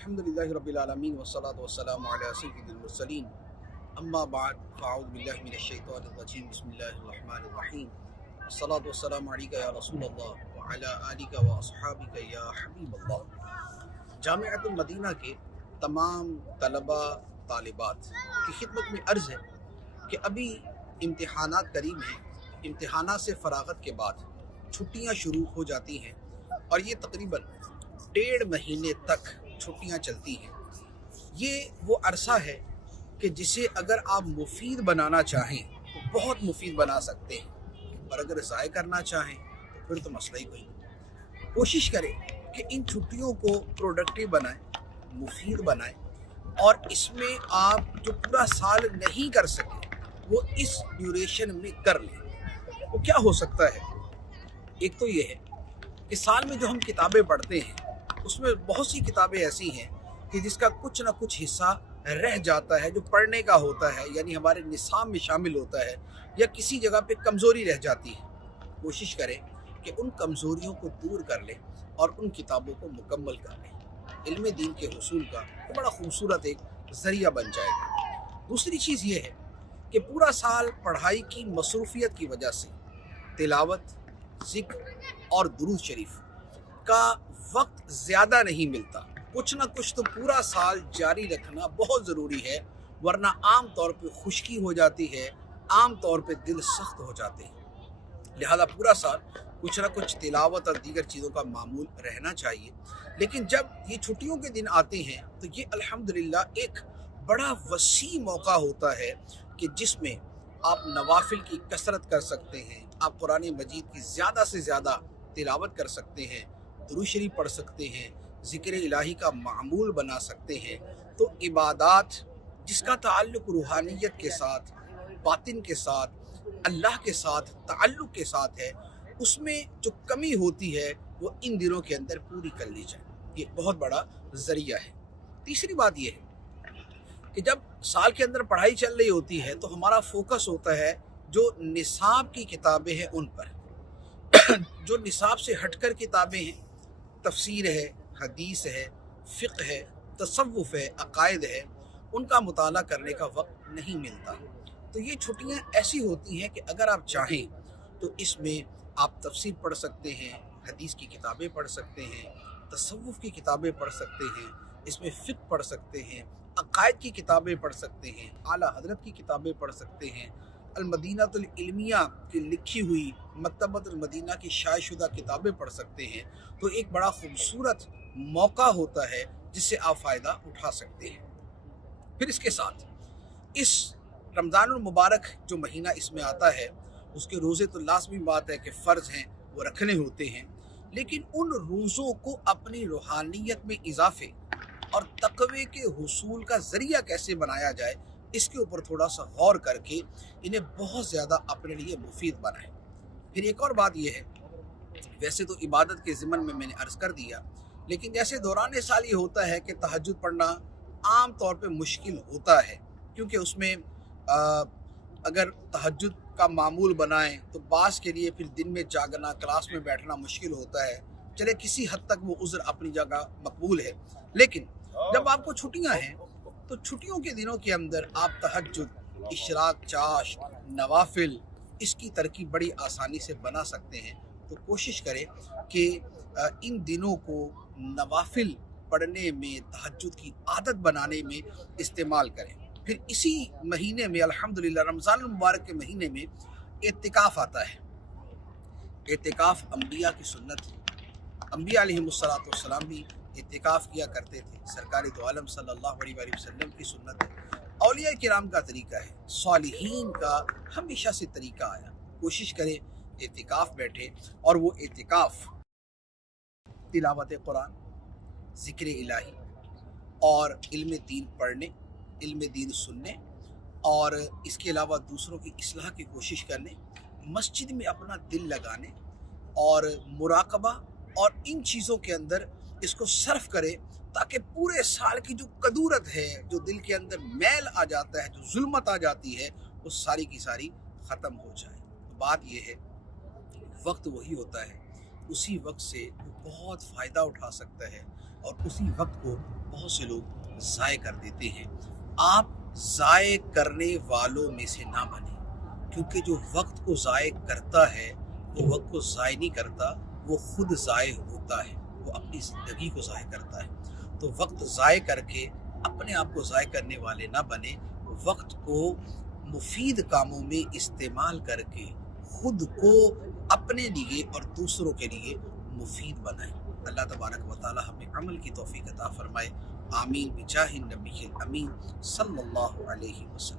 अल्हम्दुलिल्लाहि रब्बिल आलमीन वस्सलातु वस्सलामु अला सय्यिदिल मुरसलीन अम्मा बाद फ़अऊज़ु बिल्लाहि मिनश शैतानिर रजीम बिस्मिल्लाहिर रहमानिर रहीम वस्सलातु वस्सलामु अलैका या रसूलल्लाह व अला आलिका व अस्हाबिका या हबीबल्लाह। जामिअतुल मदीना के तमाम तलबा तालिबात की खिदमत में अर्ज़ है कि अभी इम्तिहानात करीब हैं। इम्तिहानात से फ़राग़त के बाद छुट्टियाँ शुरू हो जाती हैं और ये तकरीबन 1.5 महीने तक छुट्टियां चलती हैं। ये वो अरसा है कि जिसे अगर आप मुफीद बनाना चाहें तो बहुत मुफीद बना सकते हैं, और अगर ज़ाय करना चाहें तो फिर तो मसला ही कोई नहीं। कोशिश करें कि इन छुट्टियों को प्रोडक्टिव बनाएं, मुफीद बनाएं, और इसमें आप जो पूरा साल नहीं कर सके वो इस ड्यूरेशन में कर लें। वो क्या हो सकता है? एक तो ये है कि साल में जो हम किताबें पढ़ते हैं उसमें बहुत सी किताबें ऐसी हैं कि जिसका कुछ ना कुछ हिस्सा रह जाता है जो पढ़ने का होता है, यानी हमारे निसाब में शामिल होता है, या किसी जगह पे कमज़ोरी रह जाती है। कोशिश करें कि उन कमज़ोरियों को दूर कर लें और उन किताबों को मुकम्मल कर लें। इल्म दीन के हुसूल का तो बड़ा खूबसूरत एक ज़रिया बन जाएगा। दूसरी चीज़ ये है कि पूरा साल पढ़ाई की मसरूफ़ियत की वजह से तिलावत, ज़िक्र और दुरूद शरीफ का वक्त ज़्यादा नहीं मिलता। कुछ ना कुछ तो पूरा साल जारी रखना बहुत ज़रूरी है, वरना आम तौर पे खुश्की हो जाती है, आम तौर पे दिल सख्त हो जाते हैं। लिहाजा पूरा साल कुछ ना कुछ तिलावत और दीगर चीज़ों का मामूल रहना चाहिए। लेकिन जब ये छुट्टियों के दिन आते हैं तो ये अल्हम्दुलिल्लाह एक बड़ा वसी मौका होता है कि जिसमें आप नवाफिल की कसरत कर सकते हैं, आप कुरान मजीद की ज़्यादा से ज़्यादा तिलावत कर सकते हैं, दुरूद शरीफ पढ़ सकते हैं, ज़िक्र इलाही का मामूल बना सकते हैं। तो इबादात जिसका ताल्लुक़ रूहानियत के साथ, बातिन के साथ, अल्लाह के साथ ताल्लुक़ के साथ है, उसमें जो कमी होती है वो इन दिनों के अंदर पूरी कर ली जाए। ये बहुत बड़ा ज़रिया है। तीसरी बात ये है कि जब साल के अंदर पढ़ाई चल रही होती है तो हमारा फोकस होता है जो निसाब की किताबें हैं उन पर। जो निसाब से हटकर किताबें हैं, तफसीर है, हदीस है, फ़िक़्ह है, तसव्वुफ़ है, अक़ायद है, उनका मुताला करने का वक्त नहीं मिलता। तो ये छुट्टियाँ ऐसी होती हैं कि अगर आप चाहें तो इसमें आप तफसीर पढ़ सकते हैं, हदीस की किताबें पढ़ सकते हैं, तसव्वुफ़ की किताबें पढ़ सकते हैं, इसमें फ़िक़्ह पढ़ सकते हैं, अक़ायद की किताबें पढ़ सकते हैं, आला हज़रत की किताबें पढ़ सकते हैं, अल-मदीनतुल इल्मिया की लिखी हुई मकतबतुल मदीना की शायशुदा किताबें पढ़ सकते हैं। तो एक बड़ा खूबसूरत मौका होता है जिससे आप फ़ायदा उठा सकते हैं। फिर इसके साथ इस रमज़ानुल मुबारक जो महीना इसमें आता है उसके रोज़े तो लाज़मी बात है कि फ़र्ज़ हैं, वो रखने होते हैं, लेकिन उन रोज़ों को अपनी रूहानियत में इजाफ़े और तक़वे के हुसूल का ज़रिया कैसे बनाया जाए, इसके ऊपर थोड़ा सा गौर करके इन्हें बहुत ज़्यादा अपने लिए मुफीद बनाएं। फिर एक और बात यह है, वैसे तो इबादत के ज़िमन में मैंने अर्ज़ कर दिया, लेकिन जैसे दौरान साल ये होता है कि तहज्जुद पढ़ना आम तौर पे मुश्किल होता है, क्योंकि उसमें अगर तहज्जुद का मामूल बनाएं तो बास के लिए फिर दिन में जागना, क्लास में बैठना मुश्किल होता है। चले किसी हद तक वो उज़्र अपनी जगह मकबूल है, लेकिन जब आपको छुट्टियां हैं तो छुट्टियों के दिनों के अंदर आप तहज्जुद, इशराक, चाश, नवाफिल, इसकी तरकीब बड़ी आसानी से बना सकते हैं। तो कोशिश करें कि इन दिनों को नवाफिल पढ़ने में, तहज्जुद की आदत बनाने में इस्तेमाल करें। फिर इसी महीने में अल्हम्दुलिल्लाह रमज़ान मुबारक के महीने में एतिकाफ़ आता है। एतिकाफ़ अम्बिया की सुन्नत है। अम्बिया अलैहिमुस्सलातु वस्सलाम भी एतिकाफ़ किया करते थे। सरकार दो आलम सल्लल्लाहु अलैहि वसल्लम की सुन्नत है। औलिया किराम का तरीका है, सालिहीन का हमेशा से तरीका आया। कोशिश करें एतिकाफ़ बैठे, और वो एतिकाफ़ तिलावत कुरान, ज़िक्र इलाही और इल्म दीन पढ़ने, इल्म दीन सुनने, और इसके अलावा दूसरों की इस्लाह की कोशिश करने, मस्जिद में अपना दिल लगाने और मुराकबा और इन चीज़ों के अंदर इसको सर्फ करें, ताकि पूरे साल की जो कदूरत है, जो दिल के अंदर मैल आ जाता है, जो जुल्मत आ जाती है, वो सारी की सारी ख़त्म हो जाए। तो बात यह है, वक्त वही होता है, उसी वक्त से वो बहुत फ़ायदा उठा सकता है। اور اسی وقت کو بہت سے لوگ ضائع کر دیتے ہیں۔ آپ ضائع کرنے والوں میں سے نہ بنیں، کیونکہ جو وقت کو ضائع کرتا ہے وہ وقت کو ضائع نہیں کرتا، وہ خود ضائع ہوتا ہے، وہ اپنی زندگی کو ضائع کرتا ہے۔ تو وقت ضائع کر کے اپنے آپ کو ضائع کرنے والے نہ بنیں، وقت کو مفید کاموں میں استعمال کر کے خود کو اپنے لیے اور دوسروں کے لیے مفید بنائیں۔ اللہ تبارک و تعالی ہمیں عمل کی توفیق عطا فرمائے۔ آمین بجاہ النبی الامین صلی اللہ علیہ وسلم۔